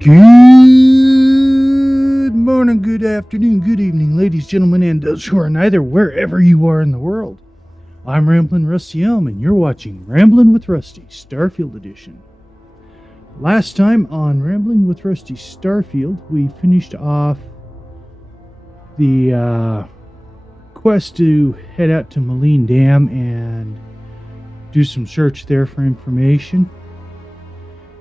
Good morning, good afternoon, good evening, ladies, gentlemen, and those who are neither, wherever you are in the world. I'm Ramblin' Rusty Elm, and you're watching Ramblin' with Rusty, Starfield Edition. Last time on Ramblin' with Rusty Starfield, we finished off the quest to head out to Mourning Dam and do some search there for information.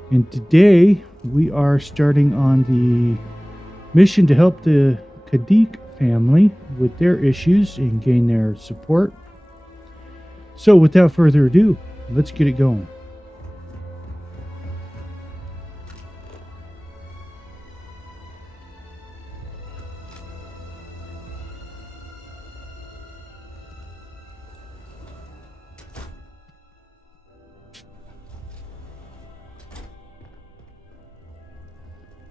And today we are starting on the mission to help the Kadik family with their issues and gain their support. So without further ado, let's get it going.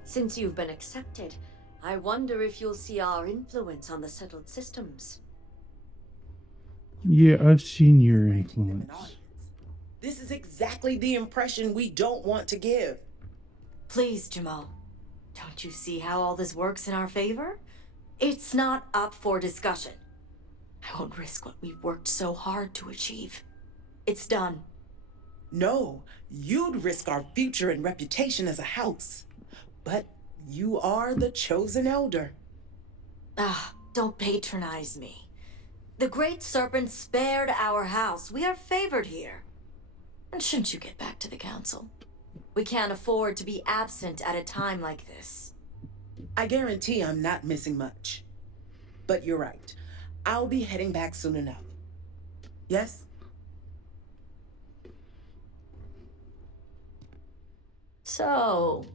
Since you've been accepted, I wonder if you'll see our influence on the settled systems. Yeah, I've seen your influence. This is exactly the impression we don't want to give. Please, Jamal. Don't you see how all this works in our favor? It's not up for discussion. I won't risk what we've worked so hard to achieve. It's done. No, you'd risk our future and reputation as a house. But you are the chosen elder. Don't patronize me. The Great Serpent spared our house. We are favored here. And shouldn't you get back to the council? We can't afford to be absent at a time like this. I guarantee I'm not missing much. But you're right. I'll be heading back soon enough. Yes? So,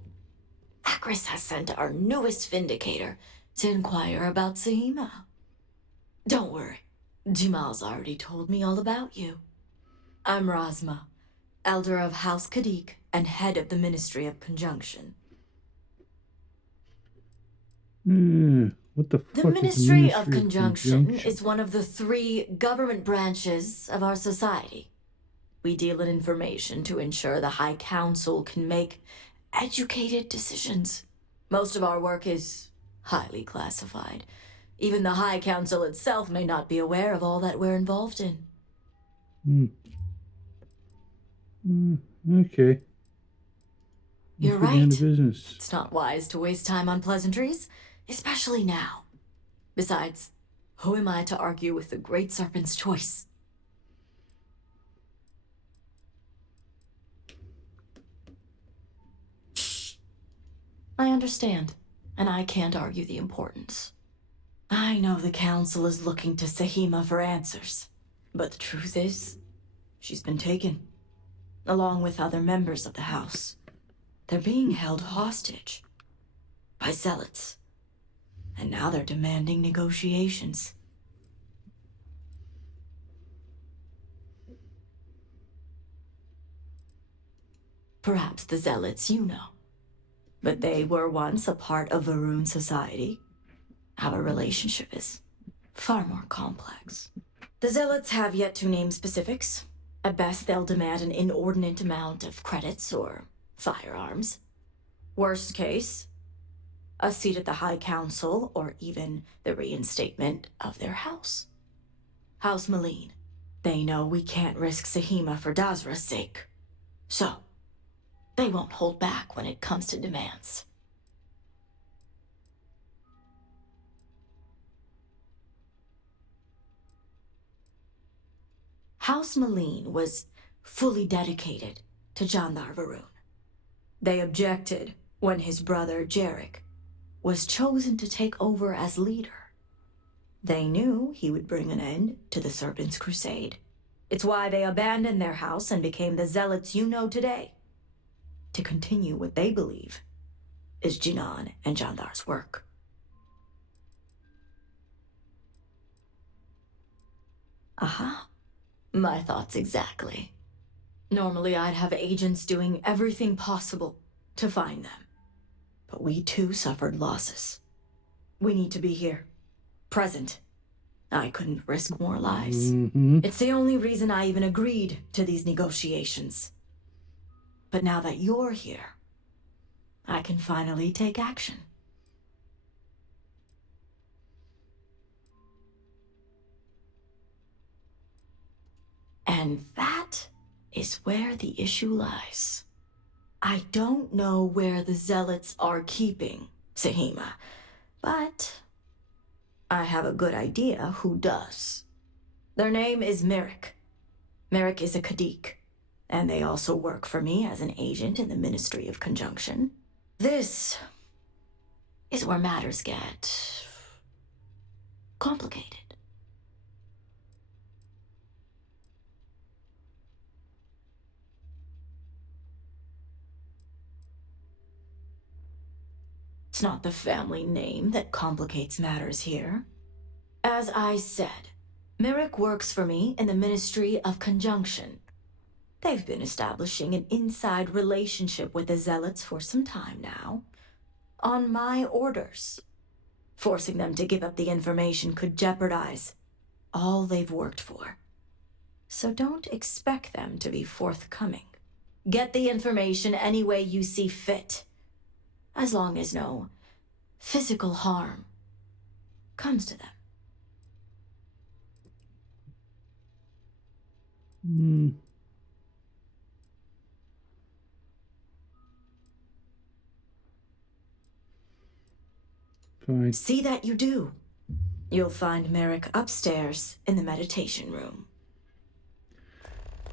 Akris has sent our newest Vindicator to inquire about Sahima. Don't worry, Jamal's already told me all about you. I'm Razma, Elder of House Kadik and head of the Ministry of Conjunction. What the fuck The is Ministry of Conjunction is one of the 3 government branches of our society. We deal in information to ensure the High Council can make educated decisions. Most of our work is highly classified. Even the High Council itself may not be aware of all that we're involved in. Okay. You're right. It's not wise to waste time on pleasantries, especially now. Besides, who am I to argue with the Great Serpent's choice? I understand, and I can't argue the importance. I know the Council is looking to Sahima for answers, but the truth is, she's been taken, along with other members of the House. They're being held hostage by zealots, and now they're demanding negotiations. Perhaps the zealots you know. But they were once a part of Varun society. Our relationship is far more complex. The zealots have yet to name specifics. At best, they'll demand an inordinate amount of credits or firearms. Worst case, a seat at the High Council or even the reinstatement of their house. House Malene. They know we can't risk Sahima for Dazra's sake. So, they won't hold back when it comes to demands. House Malene was fully dedicated to Jandar Varun. They objected when his brother Jarek was chosen to take over as leader. They knew he would bring an end to the Serpent's crusade. It's why they abandoned their house and became the zealots you know today, to continue what they believe is Jinan and Jandar's work. Aha. My thoughts exactly. Normally I'd have agents doing everything possible to find them. But we too suffered losses. We need to be here. Present. I couldn't risk more lives. It's the only reason I even agreed to these negotiations. But now that you're here, I can finally take action. And that is where the issue lies. I don't know where the Zealots are keeping Sahima, but I have a good idea who does. Their name is Merrick. Merrick is a Kadik, and they also work for me as an agent in the Ministry of Conjunction. This is where matters get complicated. It's not the family name that complicates matters here. As I said, Merrick works for me in the Ministry of Conjunction. They've been establishing an inside relationship with the Zealots for some time now, on my orders. Forcing them to give up the information could jeopardize all they've worked for. So don't expect them to be forthcoming. Get the information any way you see fit, as long as no physical harm comes to them. Hmm. Fine. See that you do. You'll find Merrick upstairs in the meditation room.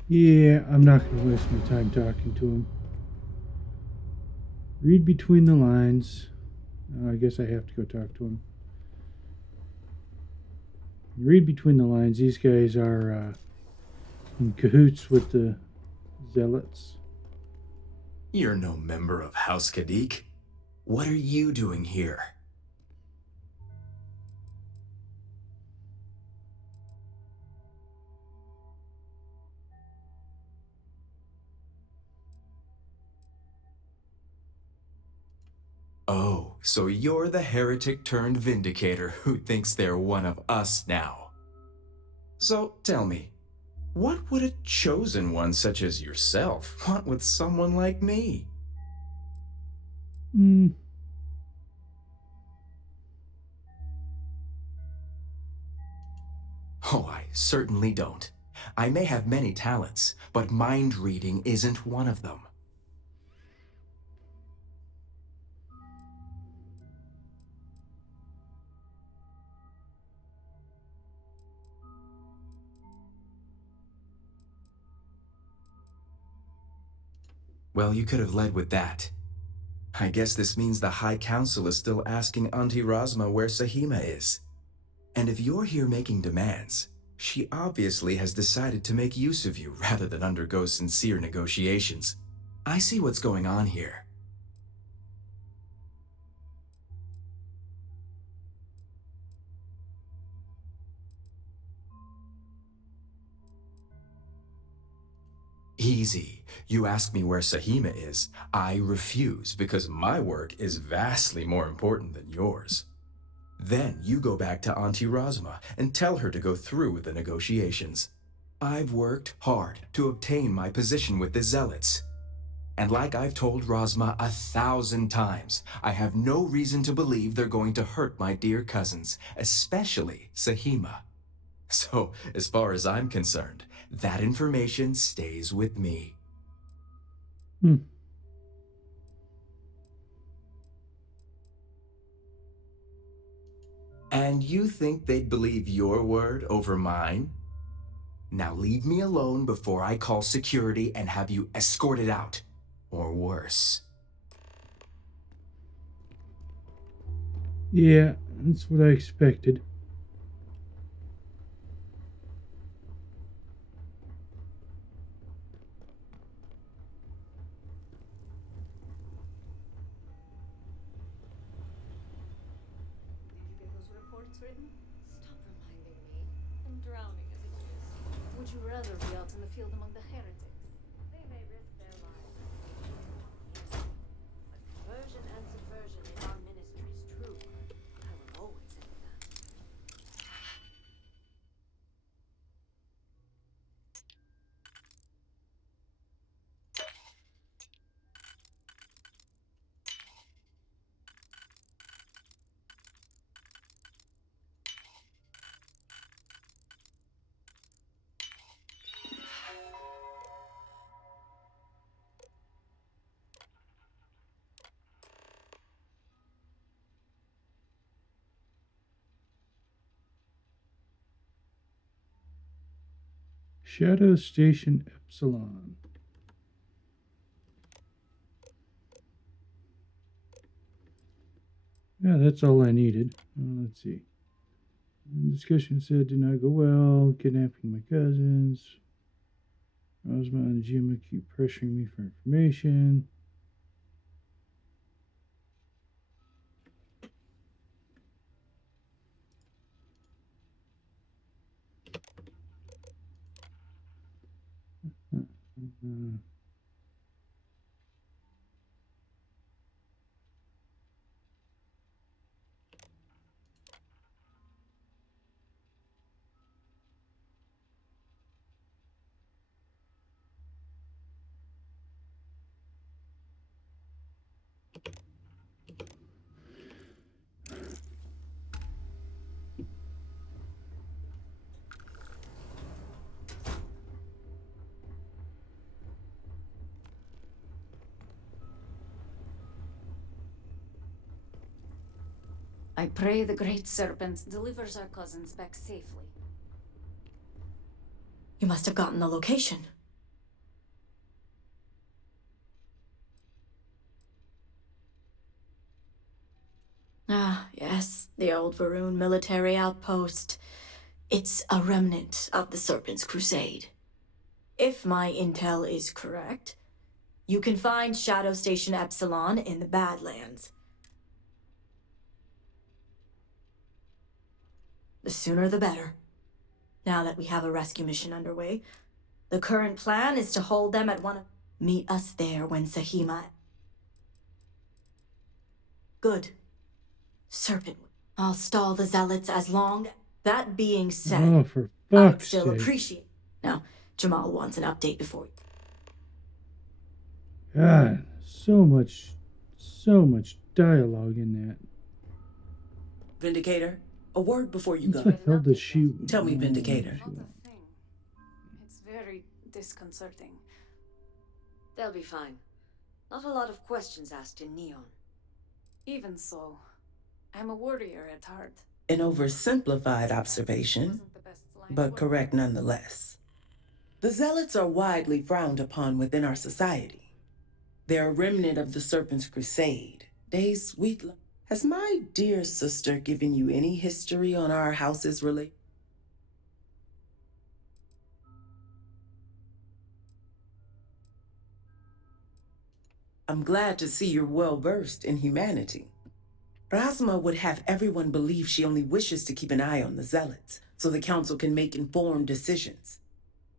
Yeah, I'm not going to waste my time talking to him. Read between the lines. I guess I have to go talk to him. Read between the lines. These guys are in cahoots with the Zealots. You're no member of House Kadik. What are you doing here? Oh, so you're the heretic turned vindicator who thinks they're one of us now. So tell me, what would a chosen one such as yourself want with someone like me? Hmm. Oh, I certainly don't. I may have many talents, but mind reading isn't one of them. Well, you could have led with that. I guess this means the High Council is still asking Auntie Rosma where Sahima is. And if you're here making demands, she obviously has decided to make use of you rather than undergo sincere negotiations. I see what's going on here. Easy. You ask me where Sahima is, I refuse because my work is vastly more important than yours. Then you go back to Auntie Rosma and tell her to go through with the negotiations. I've worked hard to obtain my position with the Zealots. And like I've told Rosma 1,000 times, I have no reason to believe they're going to hurt my dear cousins, especially Sahima. So, as far as I'm concerned, that information stays with me. Hmm. And you think they'd believe your word over mine? Now leave me alone before I call security and have you escorted out. Or worse. Yeah, that's what I expected. Did you get those reports written? Stop reminding me. I'm drowning as it is. Would you rather be out in the field among the heretics? They may risk their lives. Yes, but conversion and subversion in our ministry is true. I will always say that. Shadow Station Epsilon. Yeah, that's all I needed. Let's see. The discussion said did not go well. Kidnapping my cousins. Ozma and Jima keep pressuring me for information. Uh, I pray the great serpent delivers our cousins back safely. You must have gotten the location. Ah, yes, the old Varun military outpost. It's a remnant of the Serpent's Crusade. If my intel is correct, you can find Shadow Station Epsilon in the Badlands. The sooner the better. Now that we have a rescue mission underway, the current plan is to hold them at one of... Meet us there when Sahima... Good. Serpent. I'll stall the zealots as long... That being said, oh, for I'd fuck's still sake. appreciate... Now, Jamal wants an update before... God, so much dialogue in that. Vindicator, a word before you What go. the hell does she... Tell me, Vindicator. Not a thing. It's very disconcerting. They'll be fine. Not a lot of questions asked in Neon. Even so, I'm a warrior at heart. An oversimplified observation, Wasn't the best line of but work. correct nonetheless. The Zealots are widely frowned upon within our society. They're a remnant of the Serpent's Crusade. Days sweet. Has my dear sister given you any history on our house's relation? I'm glad to see you're well versed in humanity. Rasma would have everyone believe she only wishes to keep an eye on the Zealots, so the Council can make informed decisions.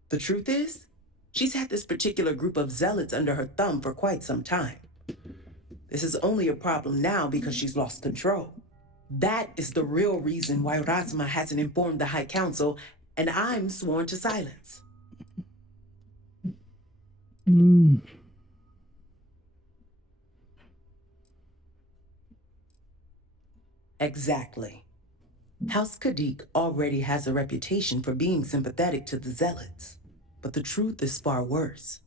The truth is, she's had this particular group of Zealots under her thumb for quite some time. This is only a problem now because she's lost control. That is the real reason why Rasma hasn't informed the High Council, and I'm sworn to silence. Mm. Exactly. House Kadik already has a reputation for being sympathetic to the Zealots. But the truth is far worse.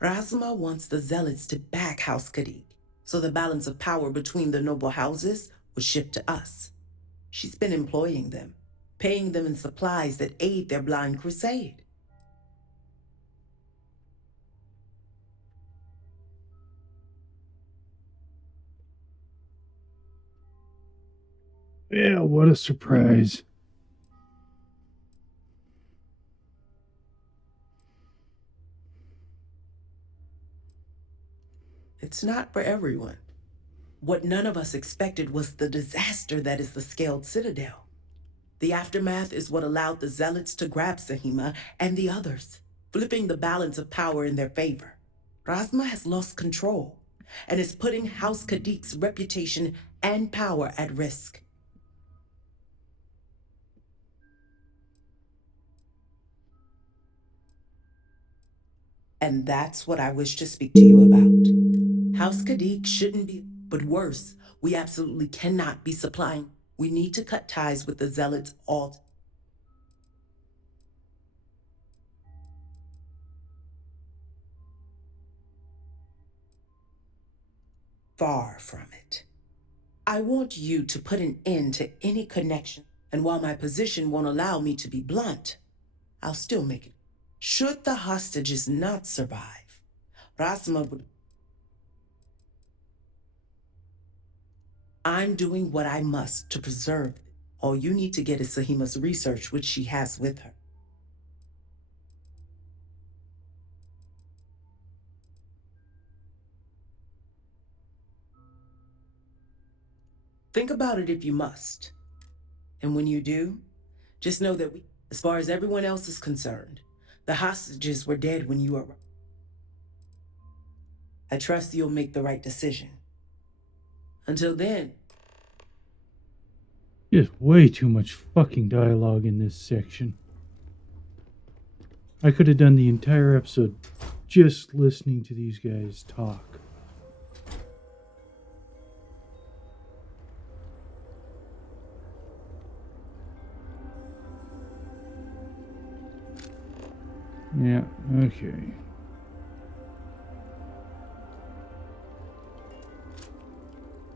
Rasma wants the Zealots to back House Kadik, so the balance of power between the noble houses would shift to us. She's been employing them, paying them in supplies that aid their blind crusade. Yeah, what a surprise. It's not for everyone. What none of us expected was the disaster that is the Scaled Citadel. The aftermath is what allowed the Zealots to grab Sahima and the others, flipping the balance of power in their favor. Rasma has lost control and is putting House Kadik's reputation and power at risk. And that's what I wish to speak to you about. House Kadik shouldn't be, but worse, we absolutely cannot be supplying. We need to cut ties with the Zealots all. Far from it. I want you to put an end to any connection, and while my position won't allow me to be blunt, I'll still make it. Should the hostages not survive, Rasma would. I'm doing what I must to preserve it. All you need to get is Sahima's research, which she has with her. Think about it if you must. And when you do, just know that as far as everyone else is concerned, the hostages were dead when you arrived. I trust you'll make the right decision. Until then, There's way too much fucking dialogue in this section. I could have done the entire episode just listening to these guys talk. Yeah, okay.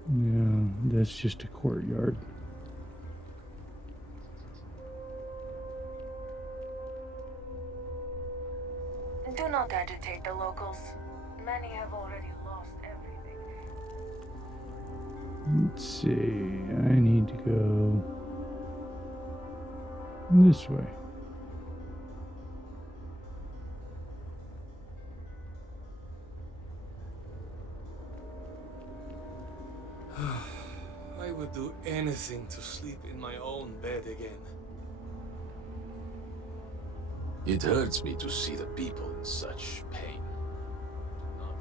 Yeah, that's just a courtyard. Do not agitate the locals. Many have already lost everything. Let's see. I need to go this way. I would do anything to sleep in my own bed again. It hurts me to see the people in such pain. Not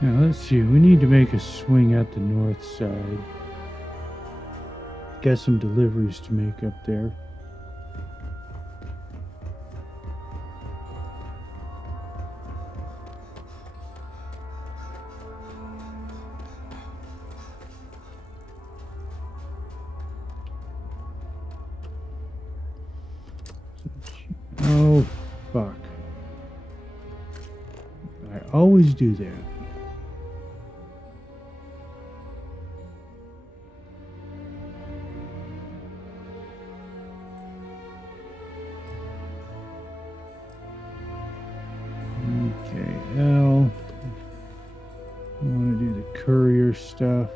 that. Now let's see. We need to make a swing at the north side. Got some deliveries to make up there. Oh, fuck. I always do that. Okay, L. I want to do the courier stuff.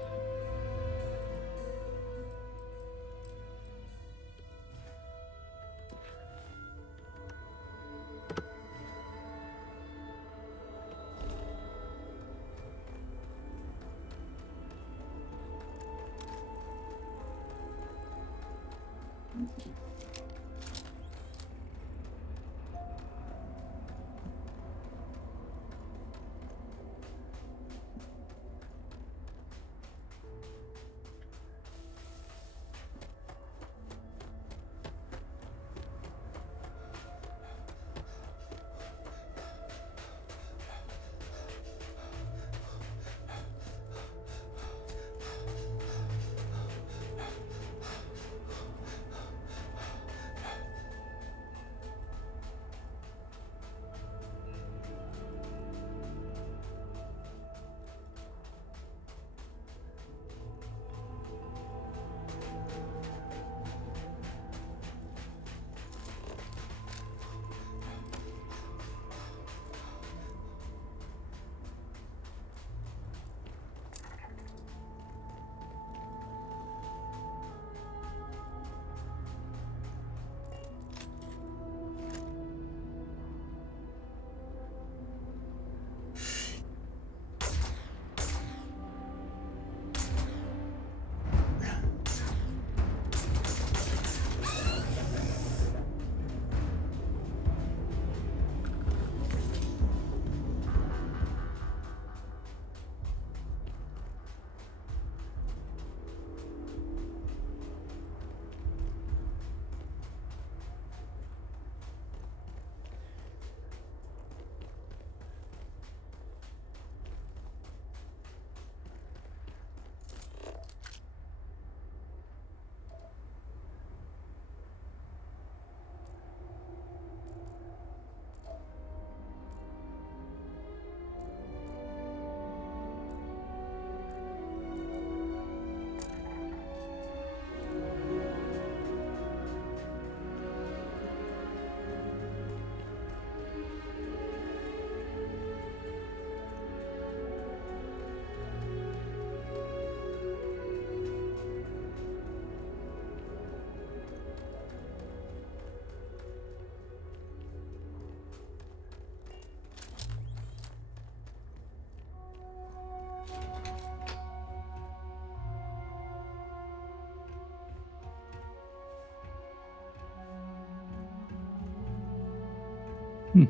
Hmm.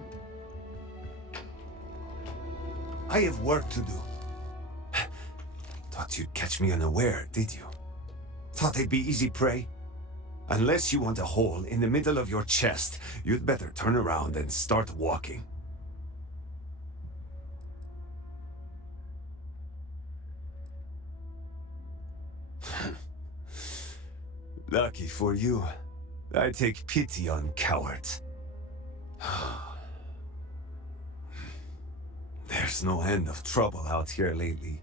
I have work to do. Thought you'd catch me unaware, did you? Thought I'd be easy prey? Unless you want a hole in the middle of your chest, you'd better turn around and start walking. Lucky for you, I take pity on cowards. There's no end of trouble out here lately.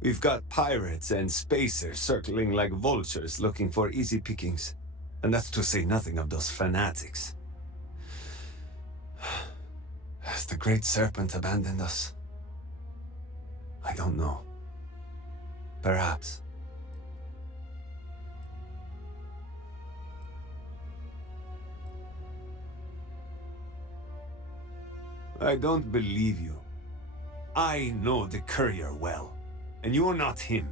We've got pirates and spacers circling like vultures looking for easy pickings. And that's to say nothing of those fanatics. Has the Great Serpent abandoned us? I don't know. Perhaps. I don't believe you. I know the courier well, and you are not him.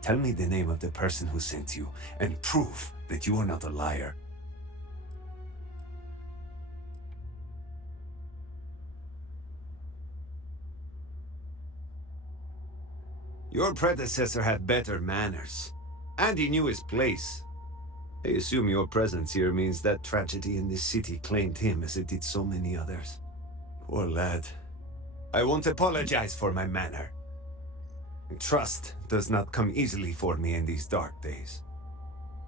Tell me the name of the person who sent you, and prove that you are not a liar. Your predecessor had better manners, and he knew his place. I assume your presence here means that tragedy in this city claimed him as it did so many others. Poor lad. I won't apologize for my manner. Trust does not come easily for me in these dark days.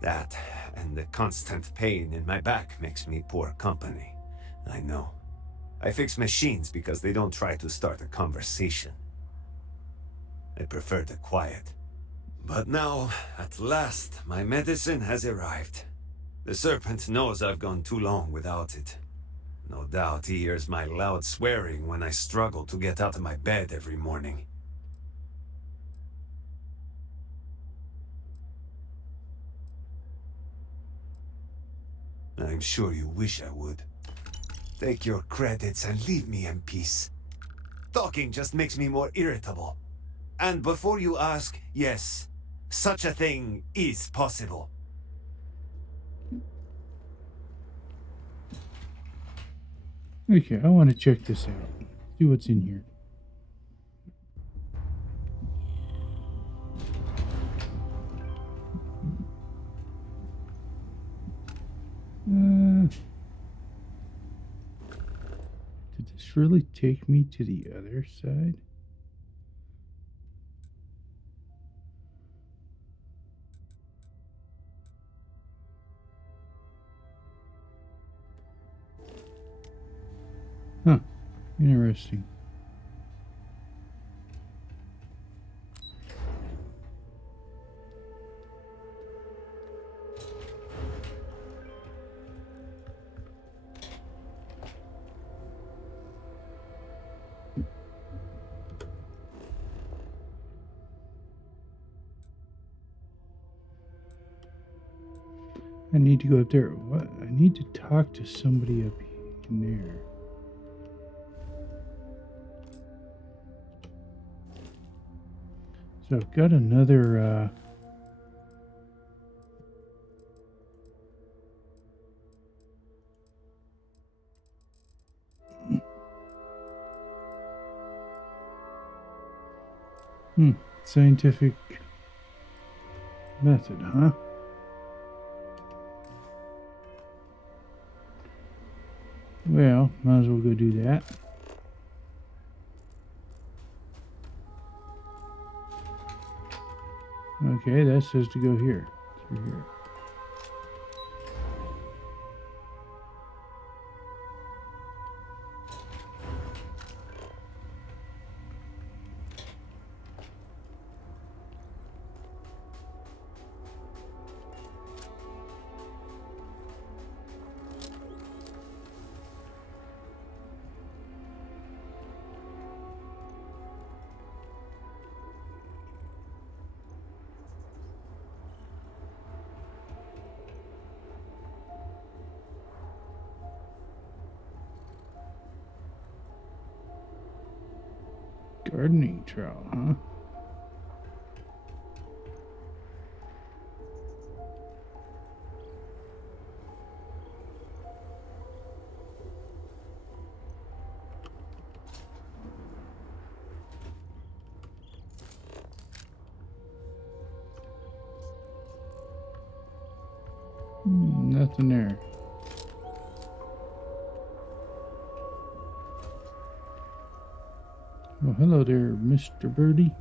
That, and the constant pain in my back makes me poor company. I know. I fix machines because they don't try to start a conversation. I prefer the quiet. But now, at last, my medicine has arrived. The serpent knows I've gone too long without it. No doubt he hears my loud swearing when I struggle to get out of my bed every morning. I'm sure you wish I would. Take your credits and leave me in peace. Talking just makes me more irritable. And before you ask, yes, such a thing is possible. Okay, I want to check this out. See what's in here. Did this really take me to the other side? Huh. Interesting. I need to go up there. What? I need to talk to somebody up in there. So I've got another scientific method, huh? Well, might as well go do that. Okay, that says to go here. Through here. Gardening trowel, huh? Nothing there. Well, hello there, Mr. Birdie.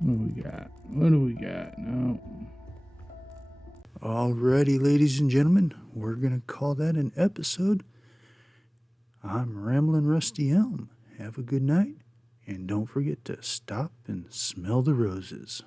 What do we got? What do we got? No. Alrighty, ladies and gentlemen, we're gonna call that an episode. I'm Ramblin' Rusty Elm. Have a good night, and don't forget to stop and smell the roses.